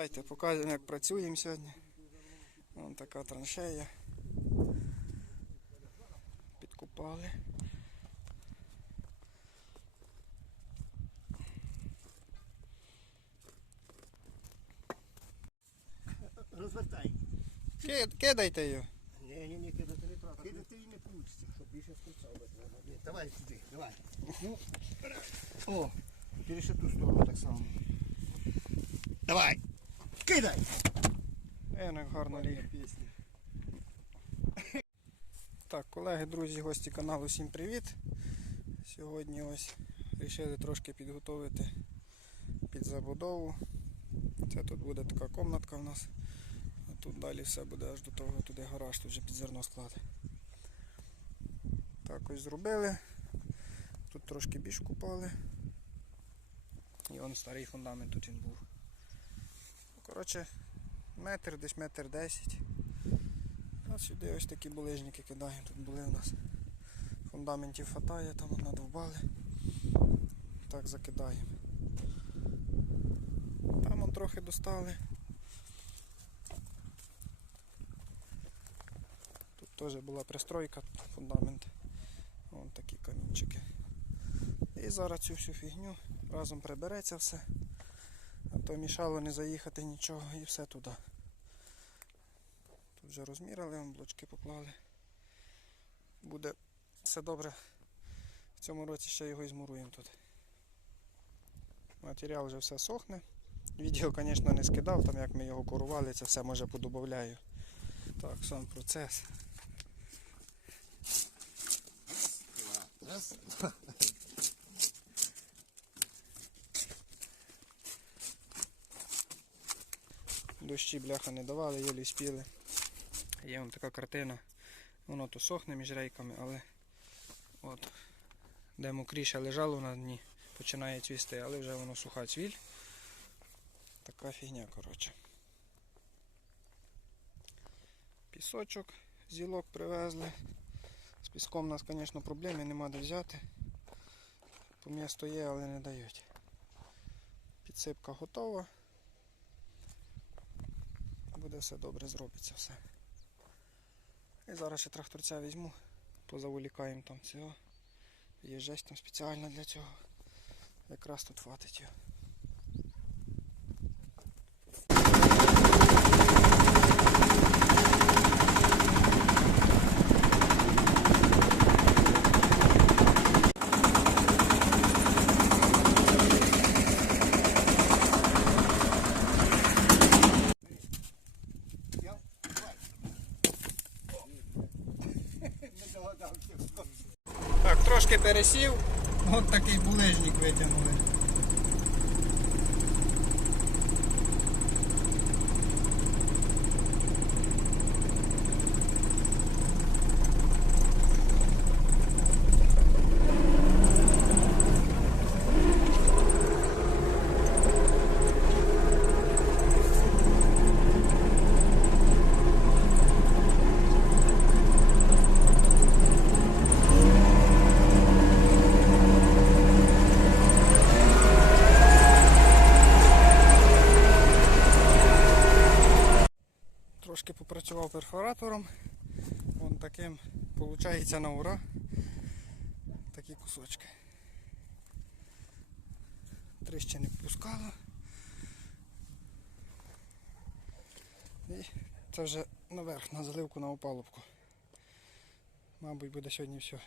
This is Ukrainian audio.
Давайте покажемо, як працюємо сьогодні. Вон така траншея. Підкупали. Розвертай. Ки- Кидайте його. Ні, ні, ні, кидати не треба. Кидати і не вийде, щоб більше. Ні, Давай сюди, давай. Ну, о, ще ту сторону так само. Давай. Кидай. Е, як гарно ліг. Так, колеги, друзі, гості каналу, всім привіт. Сьогодні ось вирішили трошки підготувати під забудову. Це тут буде така комнатка у нас. А тут далі все буде аж до того, туди гараж, тут вже під зерно склад. Так ось зробили. Тут трошки більш купали. І вон старий фундамент тут він був. Коротше, метр, десь метр десять. А сюди ось такі булижники кидаємо. Тут були у нас. Фундаментів хватає, там надовбали. Так закидаємо. Там он трохи достали. Тут теж була пристройка, фундамент. Вон такі камінчики. І зараз цю всю фігню разом прибереться все. А то мішало не заїхати нічого і все туди. Тут вже розмірили, блочки поклали. Буде все добре. В цьому році ще його і змуруємо тут. Матеріал вже все сохне. Відео, звісно, не скидав, там як ми його корували, це все може подобавляю. Так, сам процес. Дощі бляха не давали, єлі спіли. Є вон така картина. Воно то сохне між рейками, але от де мокріше лежало на дні, починає цвісти, але вже воно суха цвіль. Така фігня, коротше. Пісочок, зілок привезли. З піском у нас, звісно, проблеми, нема де взяти. По місту є, але не дають. Підсипка готова буде все добре, зробиться все. І зараз ще тракторця візьму, позаволікаємо там цього. Є жесть там спеціально для цього. Якраз тут хватить його. Так, трошки пересів, от такий булежник витягнули. Трошки попрацював перфоратором. Вон таким виходить на ура. Такі кусочки. Трещі не впускало І це вже наверх на заливку на опалубку. Мабуть буде сьогодні все.